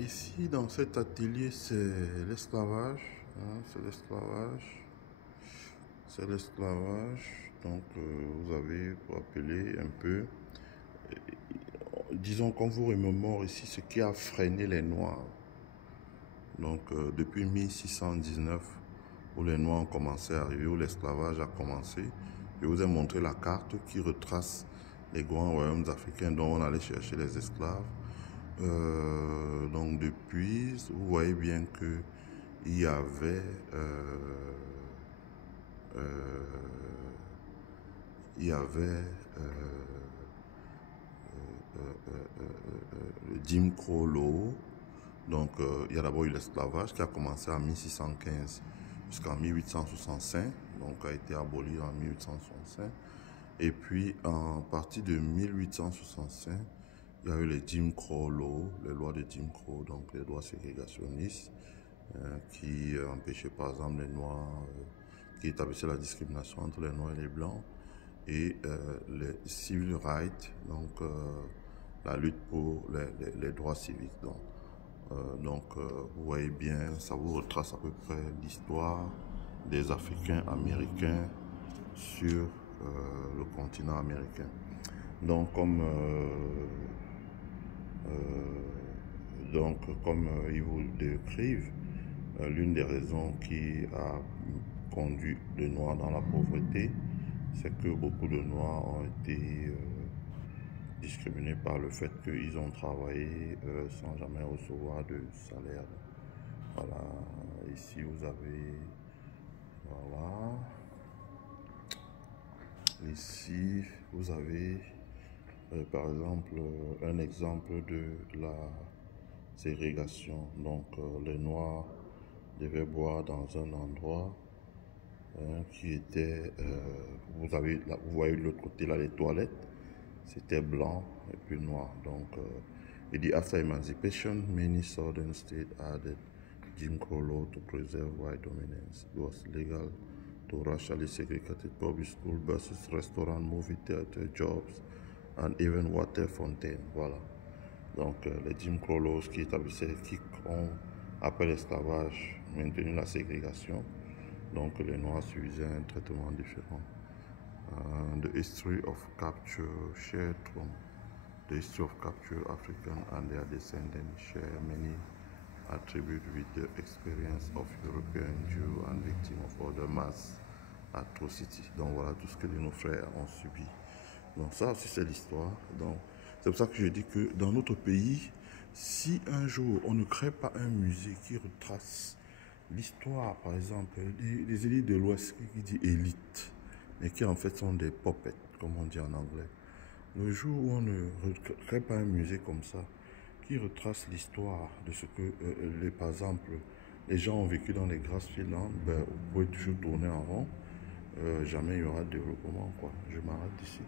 Ici, dans cet atelier, c'est l'esclavage. C'est l'esclavage. C'est l'esclavage. Donc, vous avez, pour appeler un peu, disons qu'on vous remémore ici ce qui a freiné les Noirs. Donc, depuis 1619, où les Noirs ont commencé à arriver, où l'esclavage a commencé, je vous ai montré la carte qui retrace les grands royaumes africains dont on allait chercher les esclaves. Donc depuis, vous voyez bien que il y avait le Jim Crow Law. Donc il y a d'abord eu l'esclavage qui a commencé en 1615 jusqu'en 1865, donc a été aboli en 1865. Et puis en partir de 1865, il y a eu les Jim Crow Law, les lois de Jim Crow, donc les lois ségrégationnistes, qui empêchaient par exemple les Noirs, qui établissaient la discrimination entre les Noirs et les Blancs, et les civil rights, donc la lutte pour les droits civiques. Donc vous voyez bien, ça vous retrace à peu près l'histoire des Africains américains sur le continent américain. Donc comme ils vous décrivent, l'une des raisons qui a conduit les Noirs dans la pauvreté, c'est que beaucoup de Noirs ont été discriminés par le fait qu'ils ont travaillé sans jamais recevoir de salaire. Voilà, ici vous avez, voilà, ici vous avez par exemple un exemple de la ségrégation. Donc les Noirs devaient boire dans un endroit qui était, vous voyez de l'autre côté là les toilettes, c'était blanc et puis noir. Donc il dit after emancipation, many southern states added Jim Crow law to preserve white dominance. It was legal to racially segregated public school, buses, restaurants, movie theater, jobs, and even water fountain. Voilà. Donc les Jim Crow laws qui établissaient, qui ont, après l'esclavage, maintenu la ségrégation. Donc les Noirs suivaient un traitement différent. The history of capture shared from the history of capture, African and their descendants share many attributes with the experience of European Jews and victims of other mass atrocities. Donc voilà tout ce que nos frères ont subi. Donc ça aussi c'est l'histoire. Donc c'est pour ça que je dis que dans notre pays, si un jour on ne crée pas un musée qui retrace l'histoire, par exemple, des élites de l'Ouest, qui dit élite, mais qui en fait sont des puppets, comme on dit en anglais. Le jour où on ne crée pas un musée comme ça, qui retrace l'histoire de ce que, par exemple, les gens ont vécu dans les Grassfields, ben, vous pouvez toujours tourner en rond, jamais il y aura de développement, quoi. Je m'arrête ici.